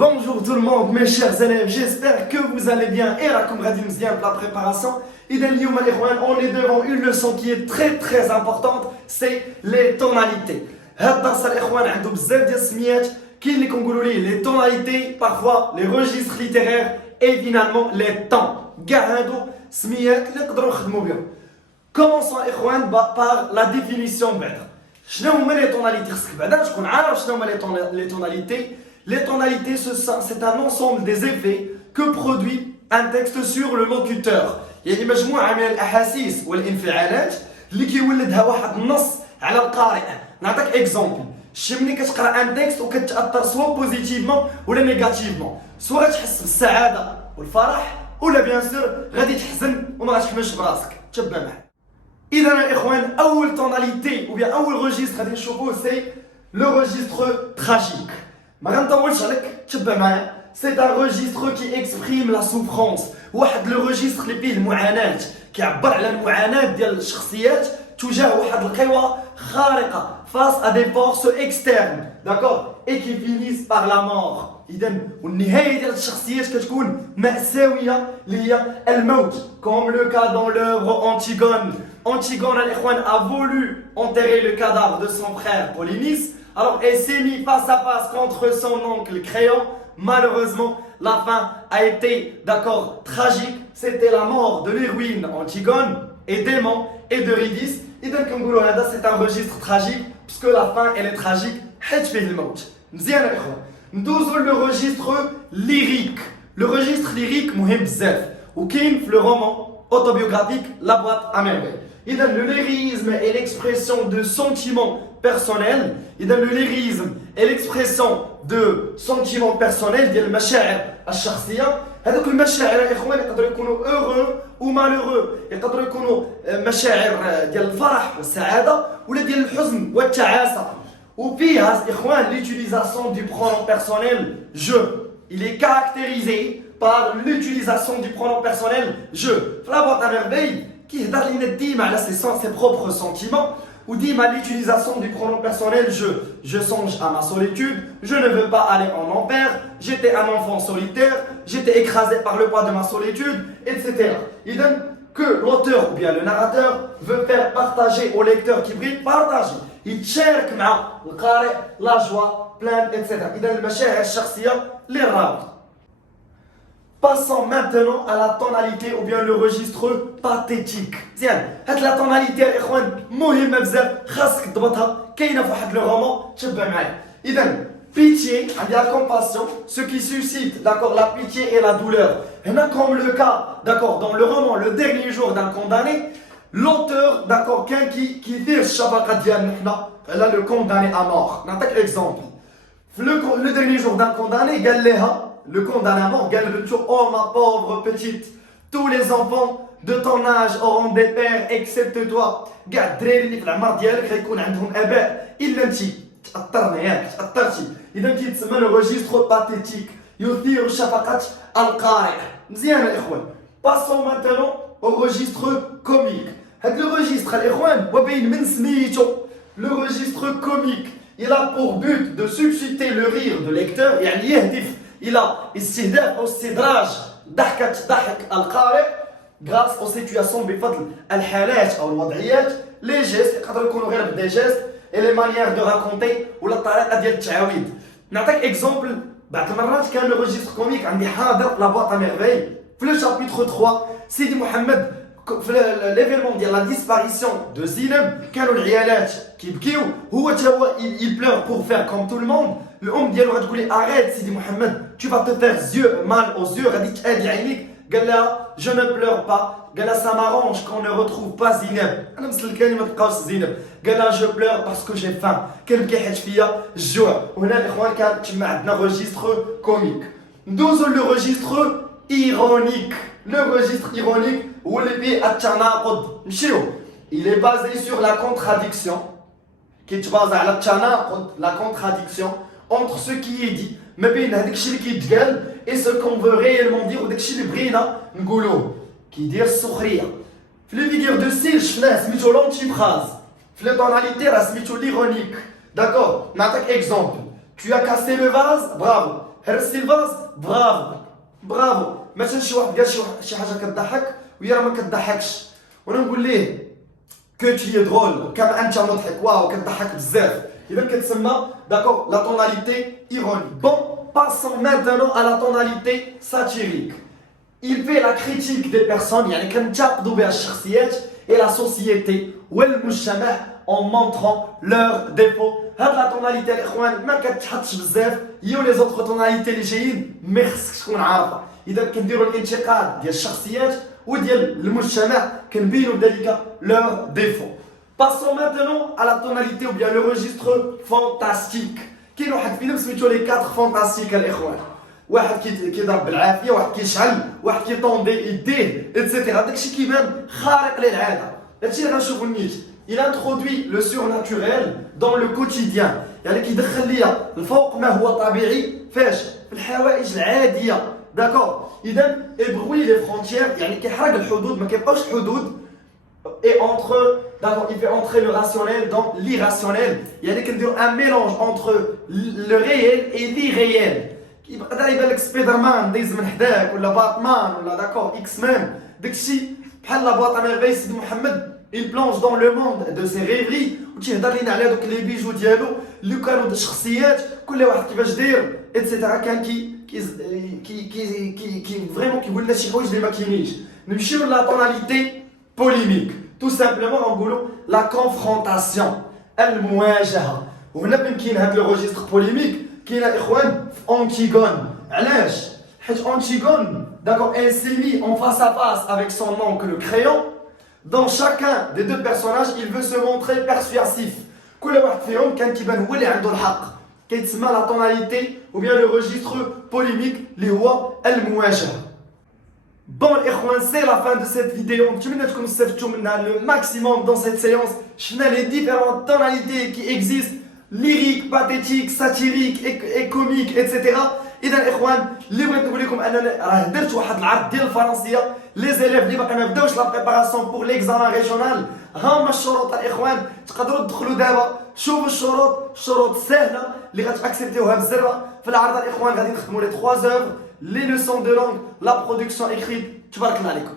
Bonjour tout le monde mes chers élèves, j'espère que vous allez bien et راكم غادي مزيان pour la préparation. إذا اليوم الإخوان on est devant une leçon qui est très importante, c'est les tonalités. هاد الدرس الإخوان عنده بزاف ديال السميات كاين اللي كنقولوا ليه les tonalités, parfois les registres littéraires et finalement les temps. كاع هادو سميات اللي نقدروا نخدموا بهم. Commençons الإخوان par la définition بعدا. شنو هما les tonalités؟ خصك بعدا تكون عارف شنو هما les tonalités. Les tonalités, c'est un ensemble des effets que produit un texte sur le locuteur. يعني مجموعة من الأحاسيس والانفعالات اللي كيولدها واحد النص على القارئ. نعطيك اكزومبل. شتي ملي كتقرا ان تكست وكتأثر سوا بوزيتيفمون ولا نيجاتيفمون، سوا غتحس بالسعادة والفرح ولا بيان سور غادي تحزن وما غاتحملش براسك. تبع معايا. إذا الإخوان أول توناليتي ou bien أول registre غادي نشوفوه c'est le registre tragique. ما غنطولش عليك تبع معايا. C'est un registre qui exprime la souffrance. واحد لو registre اللي فيه المعاناة، كيعبر على المعاناة ديال الشخصيات تجاه واحد القوى خارقة face à des forces externes, d'accord, et qui finissent par la mort. إذا والنهاية ديال الشخصيات كتكون مأساوية اللي هي الموت. Comme le cas dans l'œuvre Antigone. Antigone الإخوان a voulu enterrer le cadavre de son frère Polynice. Alors elle s'est mise face à face contre son oncle Créon. Malheureusement, la fin a été, d'accord, tragique. C'était la mort de l'héroïne Antigone et d'Aimant et d'Eurydice. إذا كنقولوا هذا c'est un registre tragique puisque la fin elle est tragique. حيت فيه الموت. مزيان الإخوان. ندوزو le registre lyrique. Le registre lyrique مهم بزاف وكاين في le roman autobiographique La boîte à merveilles. إذا le lyrisme est l'expression de sentiments personnels. إذا le lyrisme est l'expression de sentiments personnels ديال المشاعر الشخصية. هذوك المشاعر يا إخوان يقدروا يكونوا heureux ou malheureux. يقدروا يكونوا مشاعر ديال الفرح والسعادة ولا ديال الحزن والتعاسة. وفيها إخوان l'utilisation du pronom personnel je. Il est caractérisé par l'utilisation du pronom personnel je. في La boîte à merveilles كيهضر لينا ديما على ses propres sentiments وديما l'utilisation du pronom personnel je songe à ma solitude, je ne veux pas aller en enfer, j'étais un enfant solitaire, j'étais écrasé par le poids de ma solitude, etc. إذن que l'auteur ou bien le narrateur veut faire partager au lecteur qui brille, partager. يتشارك مع القارئ la joie, plainte, etc. إذن المشاعر الشخصية للراوي. Passons maintenant à la tonalité ou bien le registre pathétique. زين، هاد لا tonalité الإخوان مهمة بزاف خاصك تضبطها، كاينة في واحد لو رومان تبع معايا. إذا pitié, عندي la compassion, ce qui suscite, d'accord, la pitié et la douleur. هنا comme le cas, d'accord, dans le roman Le dernier jour d'un condamné, l'auteur, d'accord, كان كيدير الشفقة ديالنا حنا على le condamné à mort. نعطيك exemple. Le dernier jour d'un condamné قال لها le condamné à mort, oh ma pauvre petite, tous les enfants de ton âge auront des pères excepte toi. كاع الدراري اللي في العمر ديالك غيكون عندهم اباء الا انت. تاثرنا ياك تاثرتي. اذا كيتسمى لو ريجستر باتيتيك يثير شفقة القارئ. مزيان الاخوان. Passons maintenant au registre comique. هاد le registre الاخوان وبين من سميتو le registre comique. Il a pour but de susciter le rire de lecteur, يعني يهدف إلى استهداف أو استدراج ضحك القارئ grâce aux situations بفضل الحالات أو الوضعيات les gestes يقدروا يكونوا غير des gestes et les manières de raconter ولا الطريقة ديال التعاويد. نعطيك اكزومبل. بعض المرات كان لو ريجستر كوميك عندي حاضر لا بواط ا ميرفاي في لو شابيتر 3 سيدي محمد في ليفينمون ديال لا ديسباريسيون دو زينب كانوا العيالات كيبكيو هو تا هو il pleure pour faire comme tout le monde. الام ديالو غتقول لي arrête سيدي محمد tu vas te faire yeux mal aux yeux غادي تأذي عينيك. قال لها je ne pleure pas. قال لها ça m'arrange qu'on ne retrouve pas زينب. انا مسلكاني ما تلقاوش زينب. قال لها je pleure parce que j'ai faim. كنبكي حيت فيا الجوع. وهنا الاخوان كان تما عندنا ريجستر كوميك. ندوزو لو ريجستر ironique. Le registre ironique هو اللي فيه التناقض. نمشيو. Il est basé sur la contradiction. كيتبازا على التناقض la contradiction entre ce qui est dit ما بين هذاك الشيء اللي كيتقال et ce qu'on veut réellement dire وداك الشيء اللي بغينا نقولوه. كيدير السخريه. في لي فيغور دو ستيل شفناه سميتو لونتي فراز. في لي طوناليتي راه سميتو ليرونيك. داكور. نعطيك اكزومبل. Tu as cassé le vase, bravo. هرستي الفاز، برافو. برافو. مثلا شي واحد قال شي حاجه كتضحك وهي راه ما كتضحكش، وانا نقول ليه que tu es drôle كما انت مضحك، واو كتضحك بزاف. اذا كتسمى داكور لا توناليتي ايرونيك. Bon, passons maintenant à la tonalité satirique. Il fait la critique des personnes يعني كنتقدوا بها الشخصيات et la société والمجتمع en montrant leurs défauts. هاد لا توناليتي الاخوان ما كتحطش بزاف، هي ولي زوطخ توناليتي اللي جايين ما خصكش تكون عارفه. اذا كنديروا الانتقاد ديال الشخصيات وديال المجتمع كنبينوا بذلك leurs défauts. Passons maintenant à la tonalité ou bien le registre fantastique. كاين واحد فيلم سميتو لي 4 فانتاستيك الاخوان. واحد كيضرب بالعافيه، واحد كيشعل، واحد كيطوندي يديه اتسيتيرا. داكشي كيبان خارق للعاده. هادشي اللي غنشوفو نيت. Il introduit le surnaturel dans le quotidien. يعني كيدخل ليا الفوق ما هو طبيعي فاش في الحوائج العاديه. داكور. اذا ébrouille les frontières يعني كيحرق الحدود، ما كيبقاوش الحدود. Et entre, d'accord, il fait entrer le rationnel dans l'irrationnel. يعني كنديرو un mélange entre le réel et l'irréel. يبقى دابا يبان لك سبايدر مان دايز من حداك ولا باتمان ولا داكور اكس مان، داكشي بحال لا بواط اميرفي سيدي محمد. il plonge dans le monde de ses rêveries وتيهضر لينا على دوك لي بيجو ديالو اللي كانوا د الشخصيات كل واحد كيفاش داير اتسيتيرا. كان كي فريمون كيقول لنا شي حوايج اللي ما كاينينش. نمشيو لا توناليتي بوليميك تو سامبلومون نقولوا لا كونفرونطاسيون، المواجهه. وهنا فين كاين هذا لو ريجستر بوليميك كاين اخوان في انتيغون. علاش؟ حيت انتيغون داكور elle s'est mis en face à face avec son oncle le crayon. Dans chacun des deux personnages il veut se montrer persuasif. كل واحد فيهم كان كيبان هو اللي عنده الحق. كيتسمى لا توناليتي ou bien le registre polémique اللي هو المواجهه. Bon الاخوان c'est la fin de cette vidéo. نتمنى تكونوا استفدتوا منها le maximum dans cette séance. شفنا les différentes tonalités qui existent: lyrique, pathétique, satirique et comique, etc. اذا الاخوان اللي بغيت نقول لكم اننا راه درت واحد العرض ديال الفرنسيه لي زيليف اللي باقي ما بداوش لا بريباراسيون بور ليكزامان ريجيونال. ها هما الشروط الاخوان، تقدروا تدخلوا دابا شوفوا الشروط سهله اللي غتاكسبتيوها بالزربه. في العرض الاخوان غادي نخدموا لي 3 اوفر، لي لوسون دو لونغ، لا برودكسيون اكريت. تبارك الله عليكم.